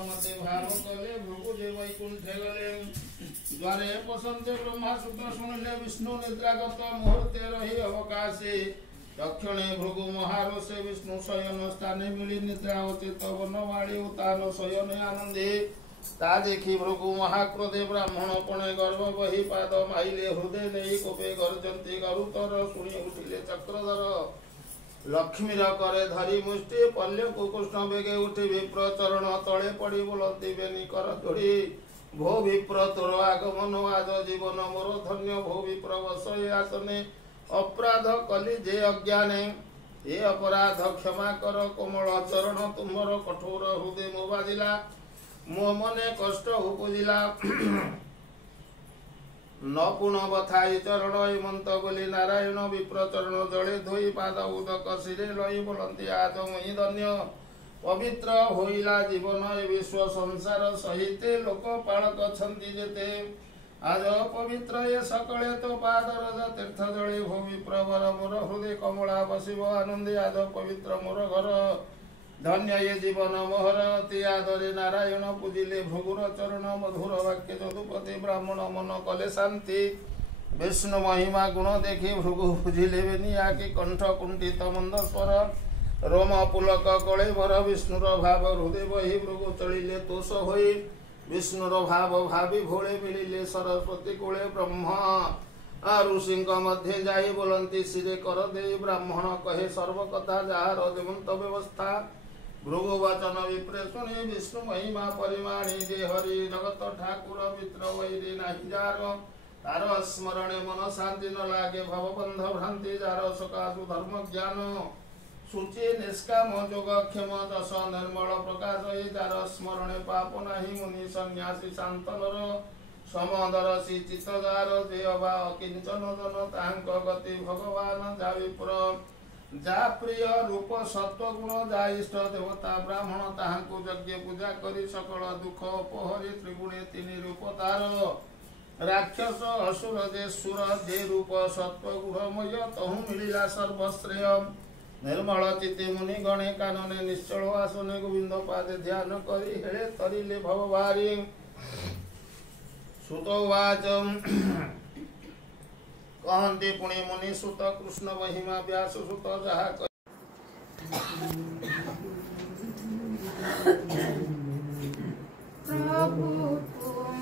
मते भाव कले भृगु जे वैकुंठे गले द्वारे पसंते ब्रह्मा सुत शुणिले विष्णु निद्रागत मुहूर्ते रही अवकाशे दक्षिणे भृगु महारोषे विष्णु शयन स्थाने मिली निद्रावती तव नवाणी उतान शयन आनंदे ता देखी भृगु महाक्रोधे ब्राह्मण पुणे गर्भ बही पाद माइले हृदय नहीं कोपे गर्जंती गरुतर शुणी उठिले चक्रधर लक्ष्मीर करे धरी मुष्टि पल्य कुकृष्ण बेगे उठी विप्र चरण तले पड़ी बोलती बेनी कर जोड़ी भो विप्र तोर आगमन आज जीवन मोर धन्य भो विप्र बस आसने अपराध कली जे अज्ञाने ये अपराध क्षमा कर कोमल चरण तुम्हार कठोर हृदय मो बाजिला मो मने कष्ट उपजिला न पुण बथाई चरण हेमंत बोली नारायण विप्र चरण जड़े धोई पाद उदक शिरे लई बोलती आज मुई धन्य पवित्र होइला जीवन ए विश्व संसार सहिते लोक पालक छंती जेते आज पवित्र ये सकले तो पाद रज तीर्थ जड़े भो विप्रवर मोर हृदय कमला बसिब आनंदे आज पवित्र मोर घर धन्य ये जीवन मोहर अति आदरे नारायण पूजिले भृगुर चरण मधुर वाक्य जदुपति ब्राह्मण मन कले शांति विष्णु महिमा गुण देखी भृगु पूजिले बेनिया की कंठ कुंठित मंद स्वर रोम पुलक कले भर विष्णुर भाव हृदय बही भृगु चलिले तोष होई विष्णुर भाव भावी भोले मिलिले सरस्वती कूले ब्रह्मा ऋषि मध्य जाई बोलती सिरे कर दे ब्राह्मण कहे सर्व कथा जार जमंत व्यवस्था भृगु वचन विप्रे शुणी विष्णु महिमा परिमाणी जे हरि जगत ठाकुर मित्र वैरी नाही जार तार स्मरणे मन शांति न लागे भवबंध भ्रांति जार सकाशु धर्म ज्ञान सूचि निष्काम जोग क्षम दश निर्मल प्रकाश जार स्मरणे पाप नाही मुनि सन्यासी शांत नर समदरसी चित्तदार जे अभा किंचन जन तांक गति भगवान जा विप्र जा प्रिय रूप सत्व गुण जा इष्ट देवता ब्राह्मण ताहांकु यज्ञ पूजा करी सकल दुख अपहरी त्रिगुणे तीन रूप तार राक्षस असुर जे सुर जे रूप सत्व गुणमय तहु मिलिला सर्वश्रेय निर्मल चित्ते मुनि गणे कानने निश्चल आसने गोविंद पादे ध्यान करी हेले तरिले भवभारी सुतवाच कहते पुणे मुनि सुत कृष्ण महिमा व्यास सुत जहा प्रभु तुम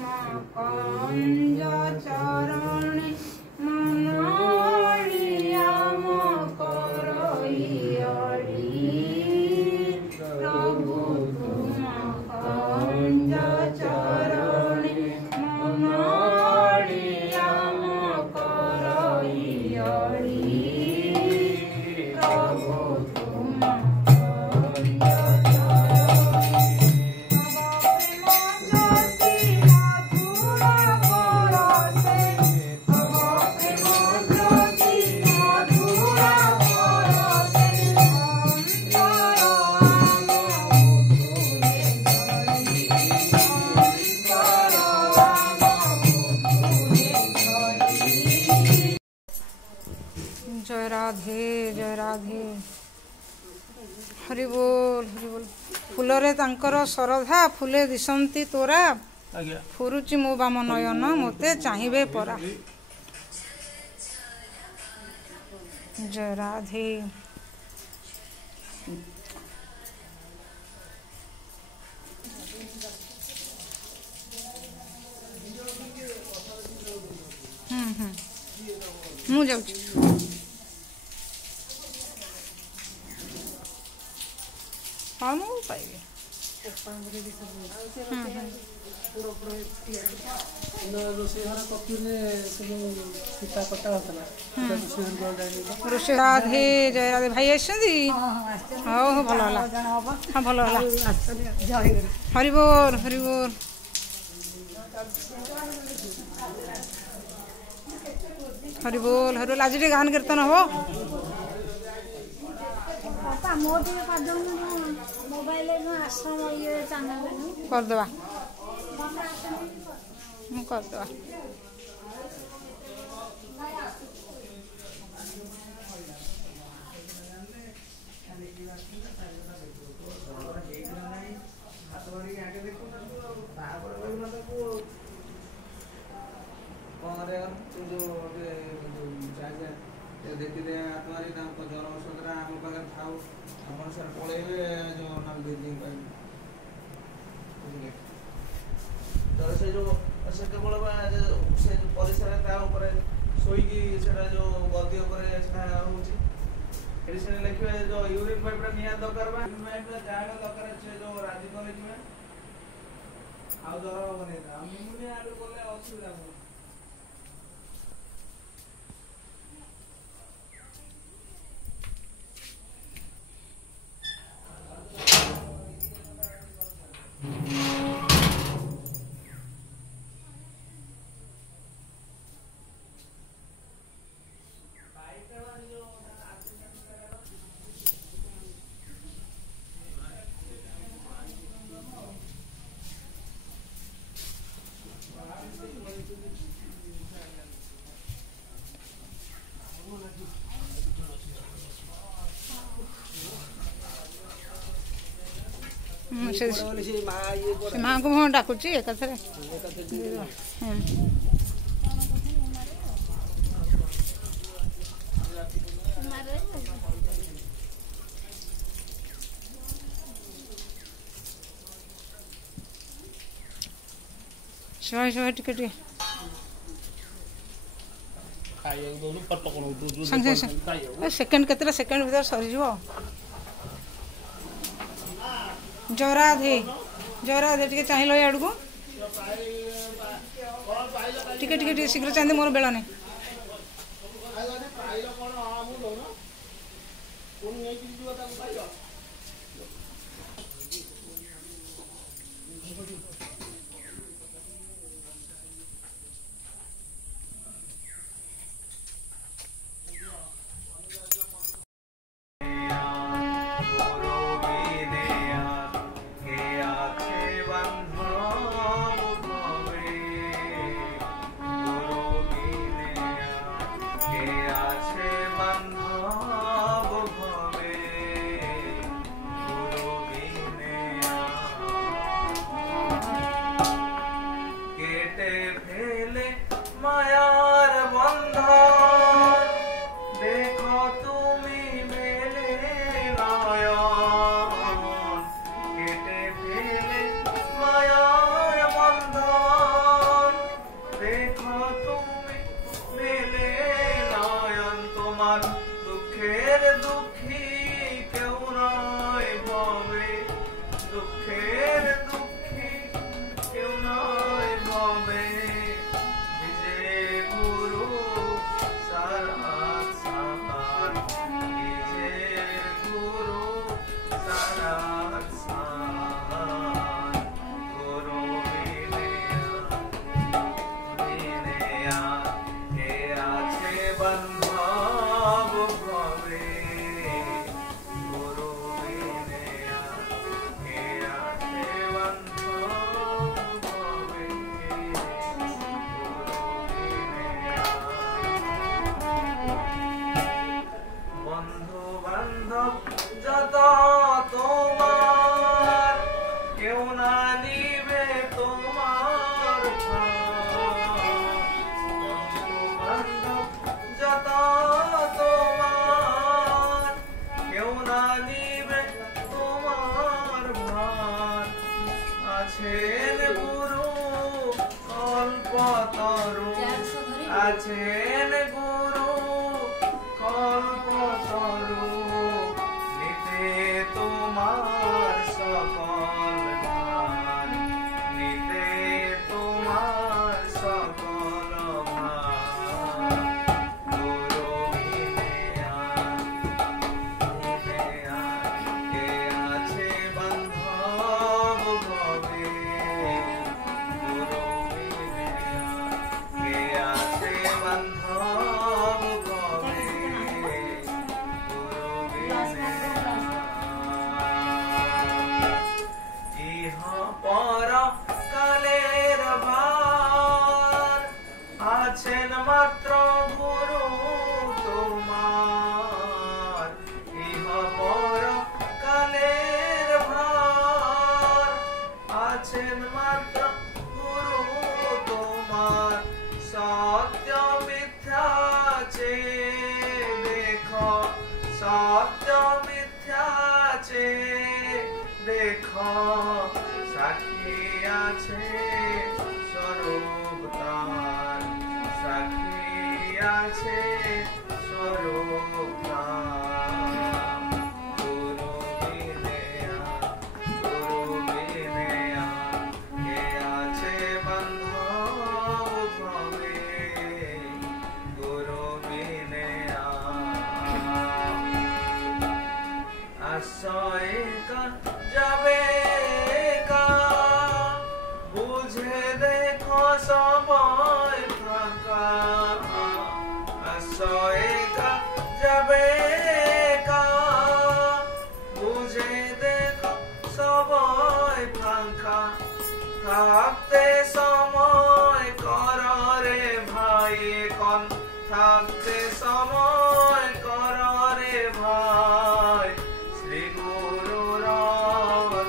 कंज चरणे मनोरियाम करइयरि प्रभु तुम कंज चरणे मनोरियाम जय राधे हरि बोल फूलरे तांकर श्रद्धा फूले दिशंती तोरा फुरुचि मो बाम नयन मते चाहिए परा जय राधे मु जाऊँ हाँ मु पाइबे रोषे राधे जय राधे भाई आसती हाँ भल हाँ भल हरि बोल हरि बोल हरि बोल हरि बोल आज गान कीर्तन हम करदे करदे ଜର ଔଷଧଟା ଆମ ପାଖରେ ଥାଉ ଆପଣ ସାର୍ ପଳେଇବେ ଯେଉଁ ନାମ ବିଲ୍ଡିଂ ପାଇଁ ବୁଝିଲେ ତ ସେ ଯେଉଁ ସେ କେବଳ ସେ ପରିସର ତା ଉପରେ ଶୋଇକି ସେଟା ଯେଉଁ ଗଦି ଉପରେ ସେଟା ହେଉଛି ଏଠି ସେଟା ଲେଖିବେ ଯେଉଁ ୟୁରିନ୍ ପାଇପ୍ଟା ନିହାତି ଦରକାର ବା ୟୁରିନ୍ ପାଇପ୍ଟା ଯାହା ଦରକାର ସେ ଯେଉଁ ରାଜି କରିଯିବେ ଆଉ ଜର ହେବନି ଆଉ ନିମୋନିଆ ଆଡ଼ୁ ଗଲେ ଅସୁବିଧା ହେବ से माँ को हाँ डाकुची एकाथरे शहे शहे टिके टिके संगे संगे सेकेंड केतरा सेकेंड भीतर सरी जीवो जराधे जराधे टिके चाहिलो याडू को टिके टिके टिके शीघ्र चांदी मोर बेला नहीं सत्य मिथ्या चे देखो देखो साक्षी আছে স্বরূপ তার সাক্ষী আছে স্বরূপ তার গুরু বিনেয়া কে আছে বান্ধব ভবে গুরু বিনেয়া আশ্রয় যাবে কা বুঝে দেখো সময় ফাঁকা আশ্রয় যাবে কা বুঝে দেখো সময় ফাঁকা থাকতে সময় কর রে ভাই এখন থাকতে সময় কর রে ভাই শ্রী গুরুর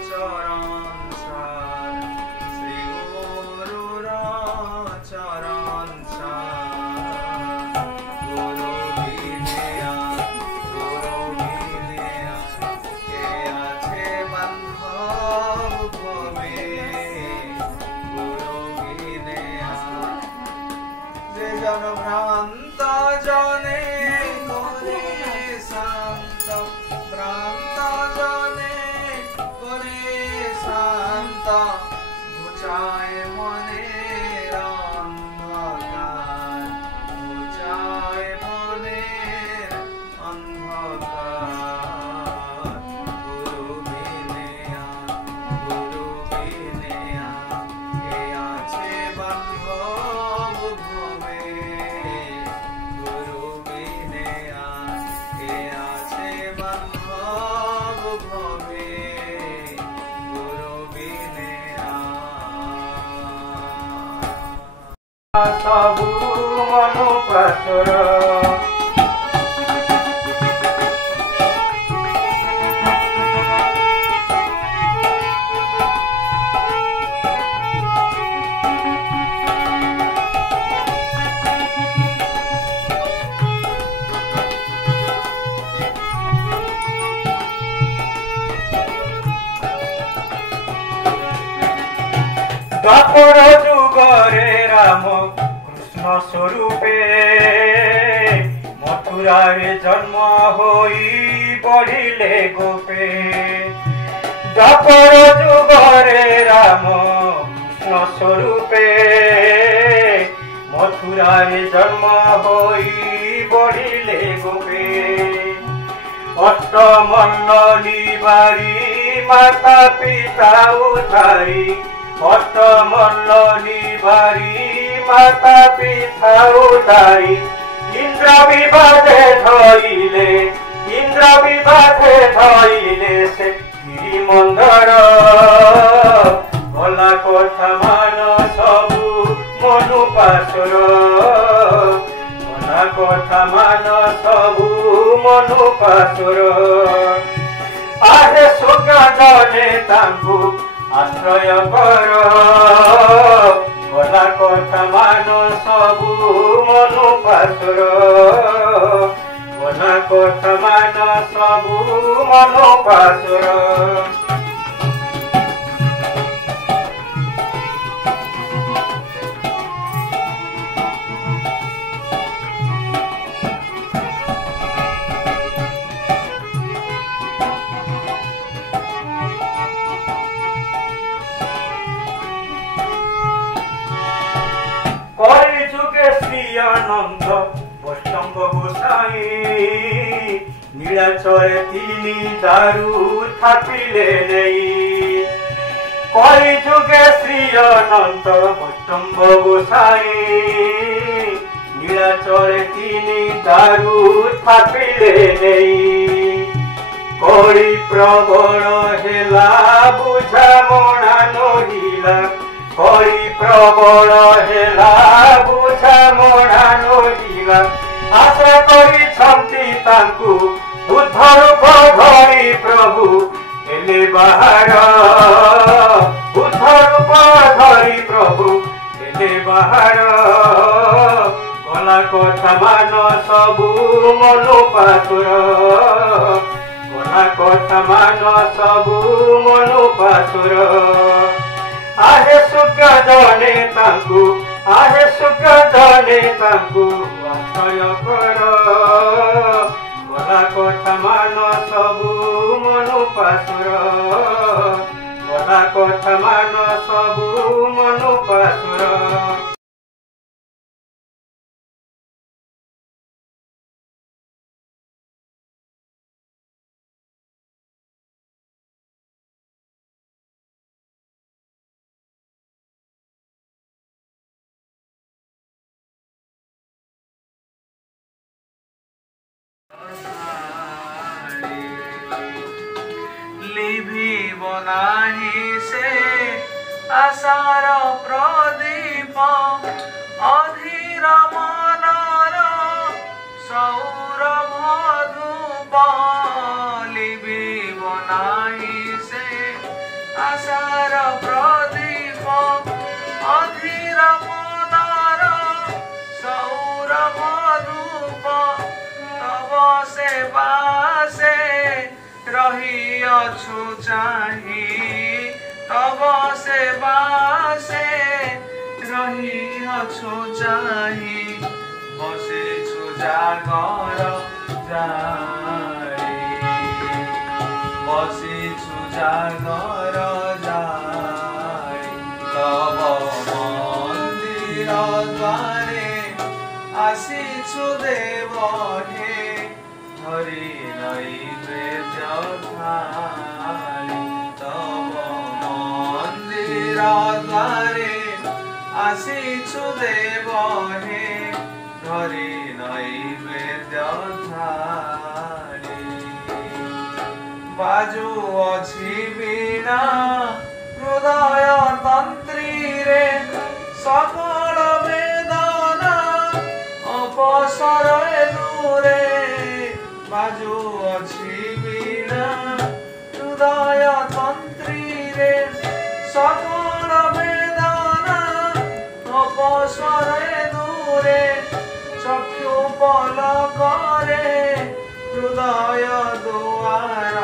চরণ ছাড় শ্রী গুরুর চরণ ছাড় গুরু বিনেয়া কে আছে বান্ধব ভবে গুরু বিনেয়া যে জন ভ্রান্ত জনে করে শান্ত ভ্রান্ত জনে করে শান্ত ঘুচায় মনের অন্ধকার ঘুচায় মনের অন্ধকার গুরু বিনেয়া কে আছে বান্ধব ভবে গুরু বিনেয়া কে আছে বান্ধব ভবে গুরু বিনেয়া सबु मनु पातर द्वापर जुगरे राम कृष्ण स्वरूपे मथुरारे जन्म होई बढ़िले गोपे द्वापर जुगरे राम कृष्ण स्वरूपे मथुरारे जन्म होई बढ़िले गोपे अष्टमल्ली बारी माता पिता उधारी अष्टमल्ली बारी माता पिता उधारी इंद्र विवादे धइले से गिरिमंदर भला कथा मान सबु मनु पासर भला कथा मान सबु मनु पासर आहे सुखा जने तांकु आश्रय कर भला कथा मान सबु मनु पासर भला कथा मान सबु मनु पासर आनंद बैष्णव गोसाई नीलाचरे तिनी दारू थापिले नहीं कई जुगे श्री अनंत वैष्णव गोसाई नीलाचरे तिनी दारू थापिले नहीं कई प्रबल हेला बुझा मना नहिला कई प्रबल हेला बुझा मना नहिला आशा करी छंती तांकु बुद्ध रूप धरी प्रभु हेले बाहर बुद्ध रूप धरी प्रभु हेले बाहर गला कथा मान सबु मनु पासुर କଥା ମାନ ସବୁ ମନୁ ପାଶୁର आहे सुख जने तांकु आहे सुख जने तांकु आश्रय कर गला कथा मान सबु मनु पासुर गला कथा मान सबु मनु पासुर लिभिब नाही से आशार प्रदीप अधीर मनर सौरभ धूप लिभिब नाही से आशार प्रदीप अधीर मनर सौरभ धूप तब सेवा से रही अछु चाही तब सेवा से रही अछु चाही बसिछु जागर जाई बसिछु जागर जाई तब मन्दिर द्वारे आसिछु देव हे हरि नैवेद्य थाली तब मन्दिर द्वारे आसिछु देव हे हरि नैवेद्य थाली बाजु अछि बिना हृदय तंत्री रे सकल वेदना अपसर दूरे बाजु अछि बिना हृदय तंत्री रे सकल वेदना अपसर दूरे चक्षु पलकरे हृदय दुआर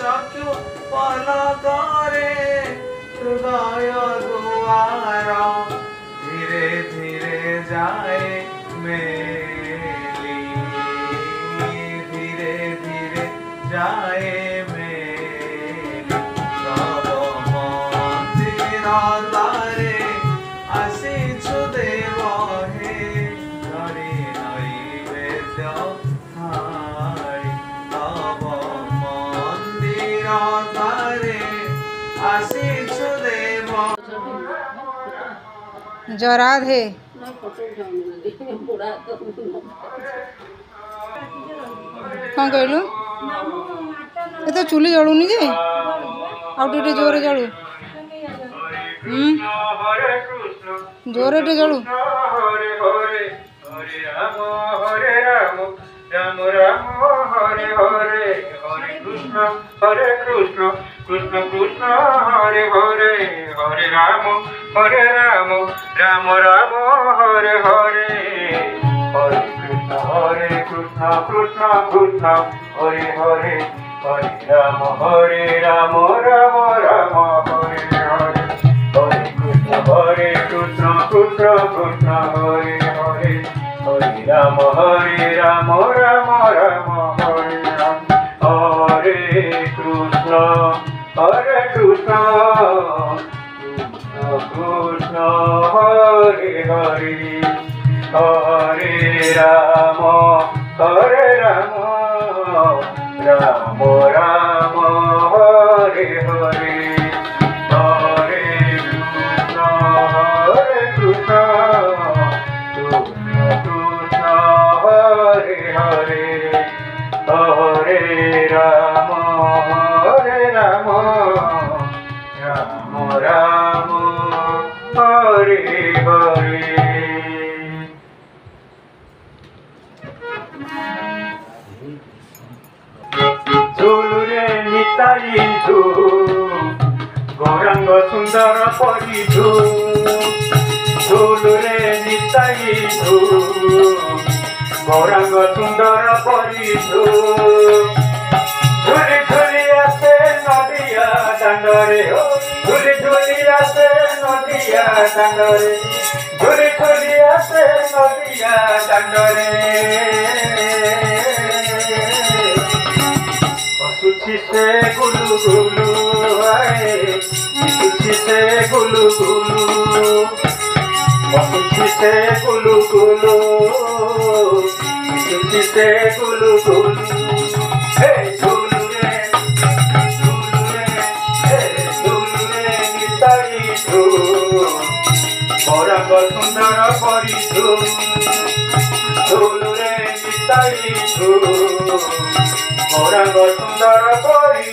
चक्षु पलकरे हृदय दुआर धीरे धीरे जाए मेली धीरे धीरे जाए मेली तब मन्दिर द्वारे आसिछु देव हे हरि नैवेद्य थाली तब मन्दिर द्वारे आसिछु देव जराधे कौन कहलु ए तो चुली जलुनी जे आउटे जोरे जलु जोरे टे जलु हरे हरे हरे राम राम राम हरे हरे हरे कृष्ण कृष्ण कृष्ण हरे हरे हरे राम राम राम हरे हरे हरे कृष्ण कृष्ण कृष्ण हरे हरे हरे राम राम राम हरे हरे हरे कृष्ण कृष्ण कृष्ण हरे हरे हरे राम राम हरे राम हरे कृष्ण कृष्ण हरे हरे हरे राम राम राम हरे हरे हरे कृष्ण कृष्ण हरे हरे हरे राम राम राम हरे हरे झुलुरे निताई झु गौरांग सुंदर परिझु झुलुरे निताई झु गौरांग सुंदर परिझु ঝুলি ঝুলি আসে নদিয়া দাণ্ডরে ও ঝুলি ঝুলি আসে নদিয়া দাণ্ডরে ঝুলি ঝুলি আসে নদিয়া দাণ্ডরে হসুছি সে গুলু গুলু হসুছি সে গুলু গুলু হসুছি সে গুলু গুলু হসুছি সে গুলু গুলু হে ঝুলু রে হে ঝুলু রে নিতাই ঝুলু গৌরাঙ্গ সুন্দর করি ঝুলু রে নিতাই ঝুলু গৌরাঙ্গ সুন্দর করি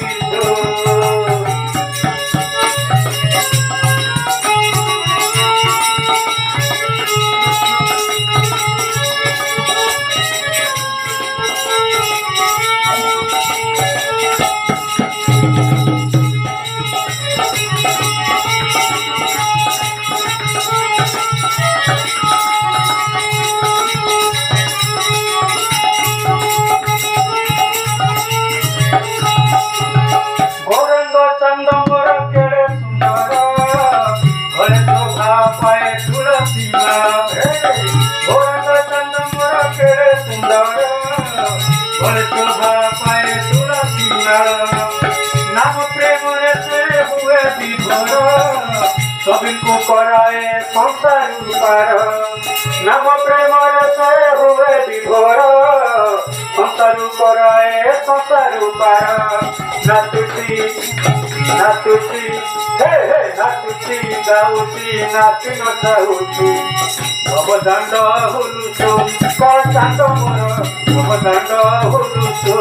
नाम प्रेम से हुए विभोर सभी को कराए संसार पार नाम प्रेम से हुए विभोर संसार कराए संसार पार नाचुची नाचुची हे हे नाचुची गाउची नाची नचाउची भवदाण्ड हुलुचु कळचाण्ड मोर भवदाण्ड हुलुचु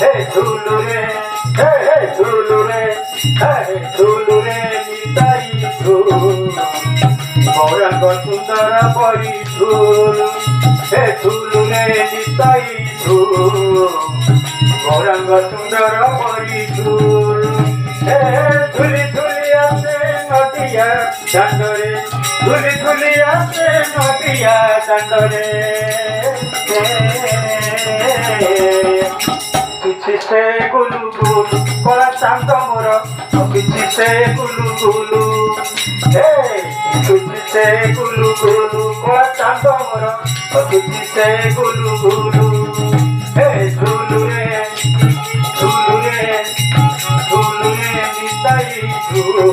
हे झुलु रे हे झुलु रे हे झुलु रे निताई झुलु गौरांग सुंदर परी झुलु हे झुलु रे निताई झुलु गौरांग सुंदर परी झुलु हे झुली झुली आसे नदिया दाण्डरे झुली झुली आसे नदिया दाण्डरे किछि से गुलु गुलु कला चांद मोर किछि से गुलु गुलु हे किछि से गुलु गुलु कला चांद मोर किछि से गुलु गुलु हे झुलु रे निताई झुलु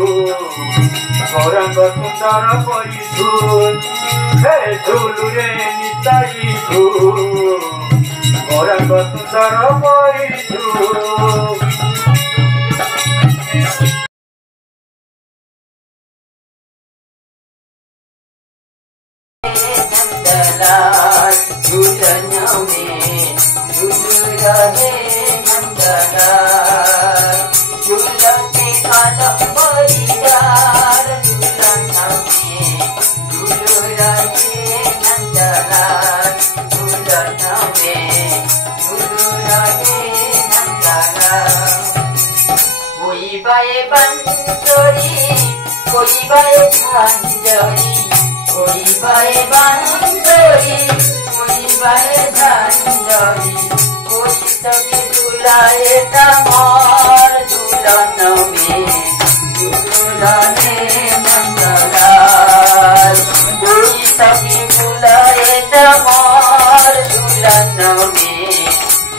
गौरांग सुंदर परी झुलु हे झुलु रे निताई झुलु गौरांग सुंदर परी झुलु कोई बाए बंजोरी कोई बाए झांझरी कोई बाए बंजोरी कोई बाए झांझरी कोई सभी दुलाए तमार दुल्हन में दुल्हने मंगलार कोई सभी दुलाए तमार दुल्हन में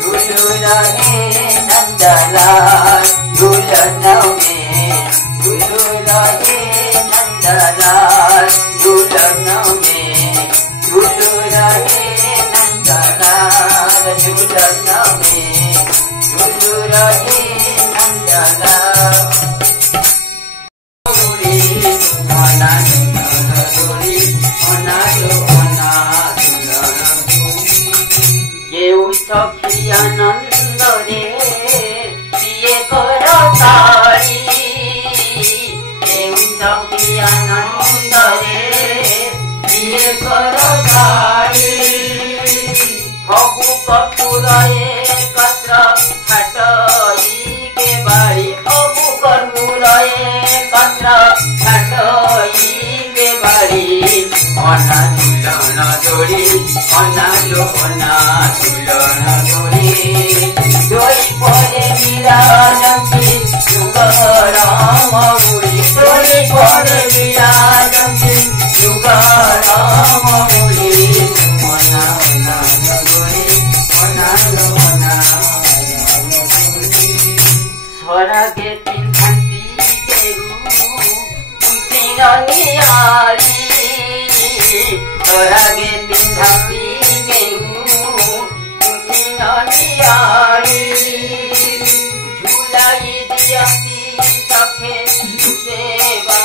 दुल्हने नंदलाल दुल्हन में दुल्हने नंदलाल दुल्हन में दुल्हने नंदलाल दुल्हन में दुल्हने नंदलाल सखी आनंद रे प्रिय कर तारी सखी आनंद रे प्रिय कर तारी हबु कपूर एकत्र छाटई के बाड़ी हबु कपूर एकत्र छाटई के बाड़ी অনা ঝুলন দড়ি অনালো অনা ঝুলন দড়ি দড়ি পরে বিরাজন্তি যুগরামৌলি দড়ি পরে বিরাজন্তি যুগরামৌলি অনা অনা দড়ি অনালো অনা স্বরাগে পিন্ধান্তি কেরু নিয়ালি স্বরাগে পিন্ধান্তি কেরু নিয়ালি ঝুলাই দিয়ন্তি সখে সেবা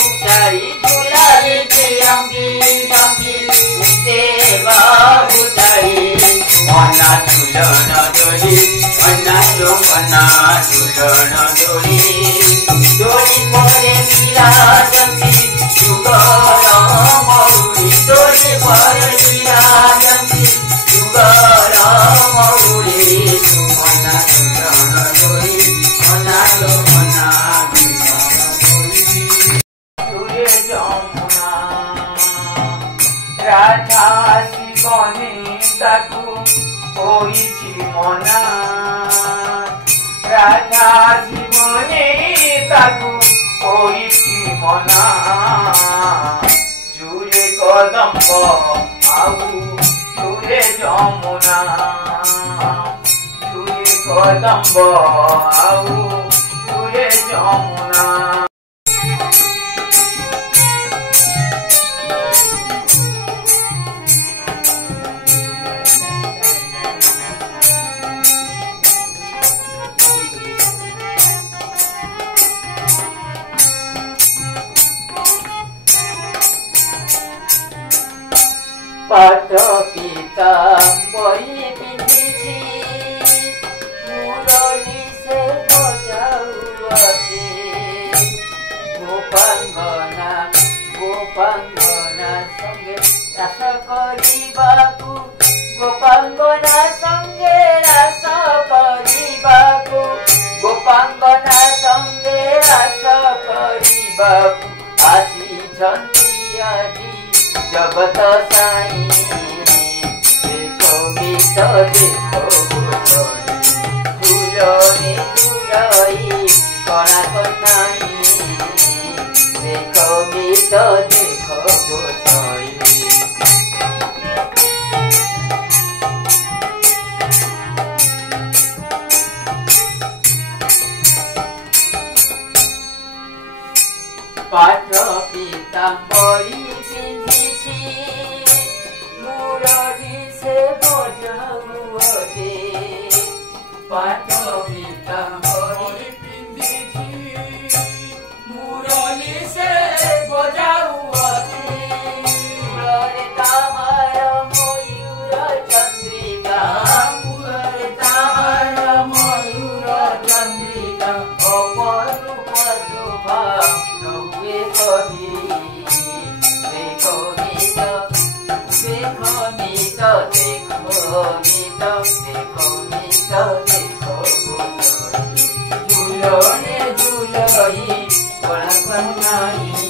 উচারি ঝুলাই দিয়ন্তি সখে সেবা উচারি অনা ঝুলন দড়ি অনালো অনা ঝুলন দড়ি দড়ি পরে বিরাজন্তি যুগরামৌলি দড়ি পরে বিরাজন্তি যুগরামৌলি অনা ঝুলন দড়ি অনালো অনা দূরে যমুনা রাধা জীবনে তাকু হইছি মনা রাধা জীবনে তাকু হইছি মনা জুড়ে কদম্ব আউ জুড়ে যমুনা জুড়ে কদম্ব আউ জুড়ে যমুনা পাঠ পীতাম্বরী পিন্ধিছি মুরলী সে বজাউছি গোপাঙ্গনা গোপাঙ্গনা সঙ্গে রাস କରିବାକୁ গোপাঙ্গনা সঙ্গে রাস କରିବାକୁ গোপাঙ্গনা সঙ্গে রাস କରିବାକୁ ଆସିଛନ୍ତି ଆଜି জগত সাই দেখো গীত দেখো ফুলরে ফুলই কণা কন্যাই দেখো গীত দেখো গোসাই পাঠ পীতাম্বরী পিন্ধিছি মুরলী সে বজাউছি পাঠ পীতাম্বরী পিন্ধিছি মুরলী সে বজাউছি মুরলী তাহার ময়ূর চন্দ্রিকা মুরলী তাহার ময়ূর চন্দ্রিকা অপরূপ শোভা দেখো গীত দেখো গীত দেখো গীত দেখো গীত দেখো ঝুলনে ঝুলই কণা কন্যাই